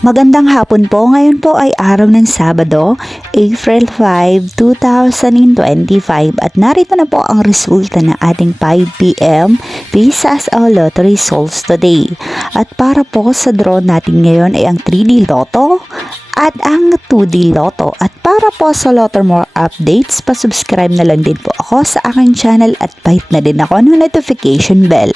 Magandang hapon po. Ngayon po ay araw ng Sabado, April 5, 2025 at narito na po ang resulta ng ating 5 p.m. Visas o Lotto results today. At para po sa draw natin ngayon ay ang 3D Lotto at ang 2D Lotto. At para po sa Lotto more updates, pa-subscribe na lang din po ako sa aking channel at bite na din ako ng notification bell.